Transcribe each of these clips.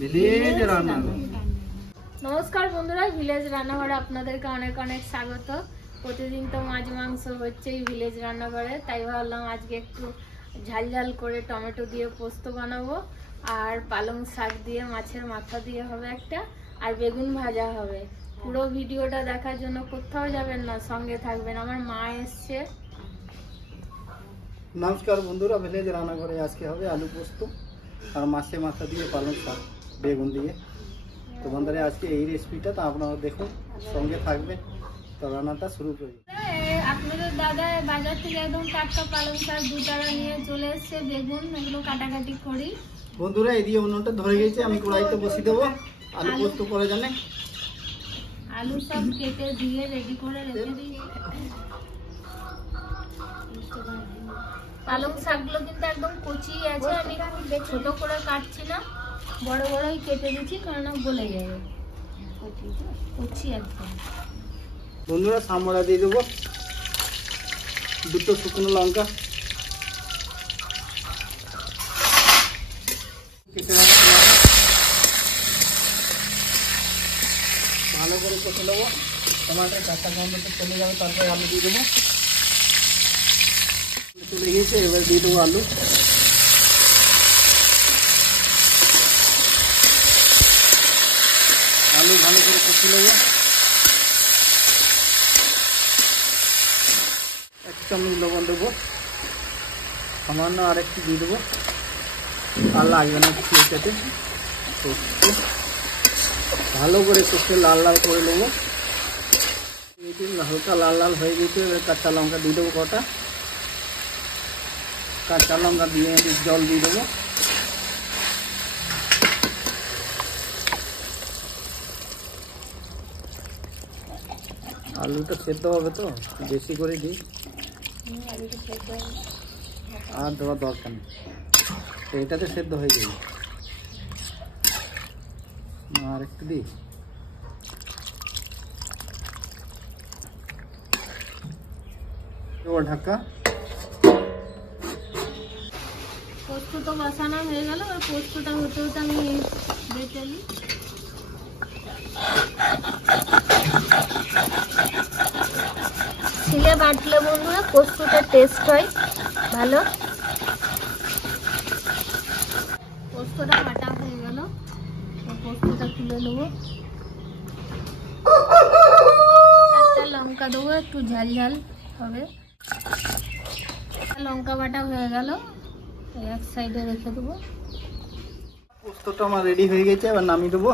Village রান্নাঘর। নমস্কার বন্ধুরা, ভিলেজ রান্নাঘরে আপনাদেরকে অনেক অনেক স্বাগত। প্রতিদিন তো মাছ মাংস হচ্ছেই ভিলেজ রান্নাঘরে, তাই ভাবলাম আজকে একটু ঝাল ঝাল করে টমেটো দিয়ে পোস্ত বানাবো, আর পালং শাক দিয়ে মাছের মাথা দিয়ে হবে একটা, আর বেগুন ভাজা হবে। পুরো ভিডিওটা দেখার জন্য কোথাও যাবেন না, সঙ্গে থাকবেন। আমার মা এসছে। নমস্কার বন্ধুরা, ভিলেজ রান্নাঘরে আজকে হবে আলু পোস্ত আর মাছের মাথা দিয়ে পালং শাক বেগুন দিয়ে। তো বন্ধুরা আজকে এই রেসিপিটা তো আপনারা দেখুন, সঙ্গে থাকবেন। তো রান্নাটা শুরু করি। আপনাদের দাদা বাজার থেকে একদম টাটকা পালং শাক 2 টাকা নিয়ে চলে এসছে। বেগুন এগুলো কাটাকাটি করি। বন্ধুরা এদিকে উনুনটা ধরে গেছে, আমি কড়াইতে বসিয়ে দেবো আলু পোস্ত করে জানে। আলু সব কেটে দিয়ে রেডি করে রেখে দিই। পালং শাকগুলো কিন্তু একদম কচি আছে, আমি ছোট করে কাটছি না, বড় বড়ই কেটে দিচ্ছি, কারণ গলে যাবে। কচি একদম। বন্ধুরা সামরা দিয়ে দেবো, 2 শুকনো লঙ্কা কেটে ভালো করে কষে নেবো। টমাটোর কাঁচা গন্ধটা চলে যাবে, তারপরে আলু দিয়ে দেবো। চলে গেছে, এবার দিয়ে দেবো আলু। আলু ভালো করে কষে নেবো। 1 চামচ লবণ দেবো, সামান্য আর একটু দিয়ে দেবো, আর লাগবে না কিছু। এটাতে ভালো করে কষে লাল লাল করে নেবো। হালকা লাল লাল হয়ে গেছে, এবার কাঁচা লঙ্কা দিয়ে দেবো কটা। কাঁচা লঙ্কা দিয়ে জল দিয়ে দেবো। আলুটা সেদ্ধ হবে তো বেশি করে দিই, আর দেওয়ার দরকার নেই, তো এটাতে সেদ্ধ হয়ে যাবে। আর একটু দিই। ঢাকা। পোস্ত তো বসানো হয়ে গেল, আর পোস্তটা হতে হতে আমি বেটে নিই। শিলে বাটলে বন্ধুরা পোস্তটা টেস্ট হয় ভালো। পোস্তটা বাটা হয়ে গেল, পোস্তটা তুলে নেবো। একটা লঙ্কা দেবো, একটু ঝাল ঝাল হবে। লঙ্কা বাটা হয়ে গেল, এক সাইডে রেখে দেবো। পোস্তটা আমার রেডি হয়ে গেছে, এবার নামিয়ে দেবো।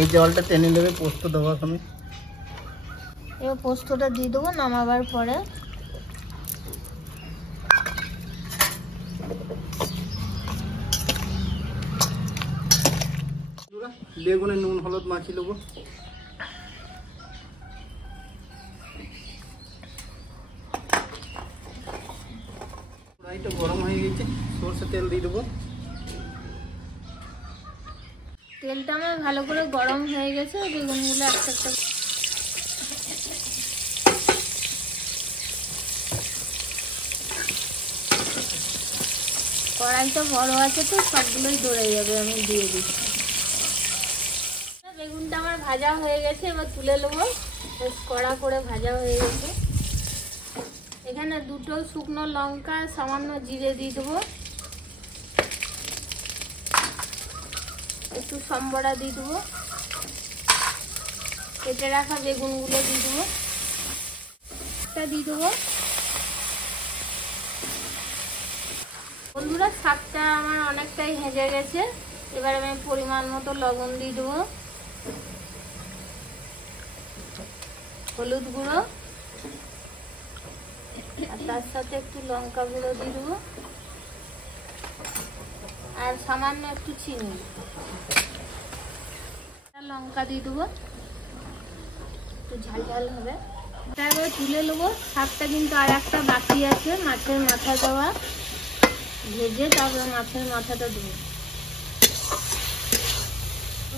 এই জলটা টেনে নেবে পোস্ত দেওয়ার সময়। এবার পোস্তটা দিয়ে দেবো নামাবার পরে। বেগুনে নুন হলুদ মাখিয়ে নেবো। কড়াইটা গরম হয়ে গেছে, সরষে তেল দিয়ে দেবো। তেলটা আমার ভালো করে গরম হয়ে গেছে, বেগুনগুলো একটা একটা কড়াইটা বড় আছে তো সবগুলোই ধরে যাবে, আমি দিয়ে দিচ্ছি। বেগুনটা আমার ভাজা হয়ে গেছে, এবার তুলে নেবো। বেশ কড়া করে ভাজা হয়ে গেছে। এখানে 2 শুকনো লঙ্কা, সামান্য জিরে দিয়ে দেবো, একটু সম্বরা দিয়ে দেবো, কেটে রাখা বেগুনগুলো দিয়ে দেবো, দিয়ে দেবো। বন্ধুরা শাকটা আমার অনেকটাই হেজে গেছে, এবার আমি পরিমাণ মতো লবণ দিয়ে দেবো, হলুদ গুঁড়ো, আর তার সাথে একটু লঙ্কা গুঁড়ো দিয়ে দেবো, আর সামান্য একটু চিনি, লঙ্কা দিয়ে দেবো, একটু ঝাল ঝাল হবে। তারপরে তুলে নেবো। শাকটা কিন্তু আর একটা বাকি আছে, মাছের মাথা দেওয়া, ভেজে তারপরে মাছের মাথাটা দেবো।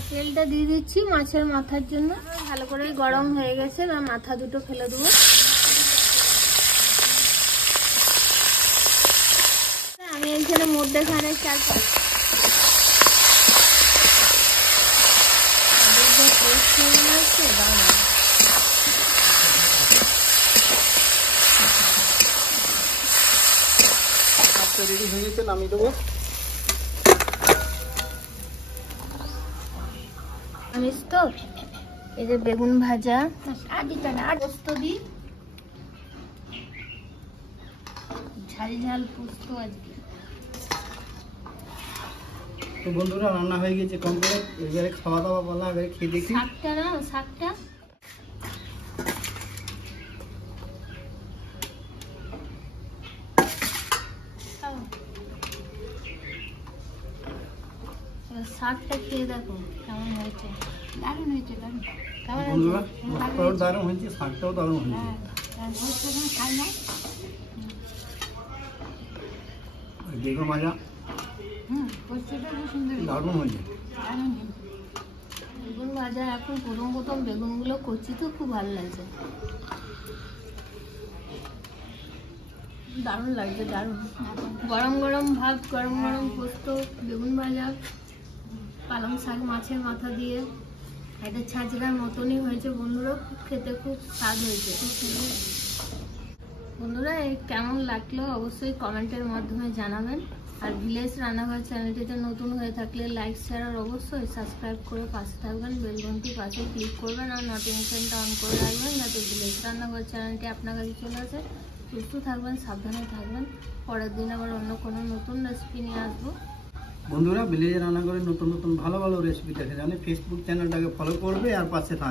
তেলটা দিয়ে দিচ্ছি মাছের মাথার জন্য, ভালো করে গরম হয়ে গেছে। এবার মাথা দুটো ফেলে দেবো। আমি এখানে মধ্যেখানে চাল রেডি হয়ে গেছে, নামিয়ে দেবো। জানিস তো এই যে বেগুন ভাজা পোস্ত দিই, ঝাল ঝাল পোস্ত আজকে। তো বন্ধুরা রান্না হয়ে গেছে কমপ্লিট, এবারে খাওয়া দাওয়া বলা, এবারে খেয়ে দেখি। শাকটা না, শাকটা শাকটা খেয়ে দেখো কেমন হয়েছে। দারুণ হয়েছে, দারুণ। কেমন বন্ধুরা হয়েছে? দারুণ হয়েছে, শাকটাও দারুণ হয়েছে। বেগুন ভাজা দারুণ হয়েছে। বেগুন ভাজা এখন প্রথম প্রথম বেগুনগুলো করছি তো খুব ভালো লাগছে, দারুণ লাগছে, দারুণ। গরম গরম ভাত, গরম গরম পোস্ত, বেগুন ভাজা, পালং শাক মাছের মাথা দিয়ে, এটা ছাঁচড়ার মতনই হয়েছে বন্ধুরা, খুব খেতে খুব স্বাদ হয়েছে। বন্ধুরা এই কেমন লাগলো অবশ্যই কমেন্টের মাধ্যমে জানাবেন। আর ভিলেজ রান্নাঘর চ্যানেলটিতে নতুন হয়ে থাকলে লাইক শেয়ার আর অবশ্যই সাবস্ক্রাইব করে পাশে থাকবেন, বেল ঘন্টির পাশে ক্লিক করবেন আর নোটিফিকেশনটা অন করে রাখবেন যাতে ভিলেজ রান্নাঘর চ্যানেলটি আপনার কাছে চলে আসে। সুস্থ থাকবেন, সাবধানে থাকবেন। পরের দিন আবার অন্য কোনো নতুন রেসিপি নিয়ে আসবো। বন্ধুরা ভিলেজ রান্নাঘরে নতুন নতুন ভালো ভালো রেসিপি দেখে জানে ফেসবুক চ্যানেলটাকে ফলো করবে আর পাশে থাকবে।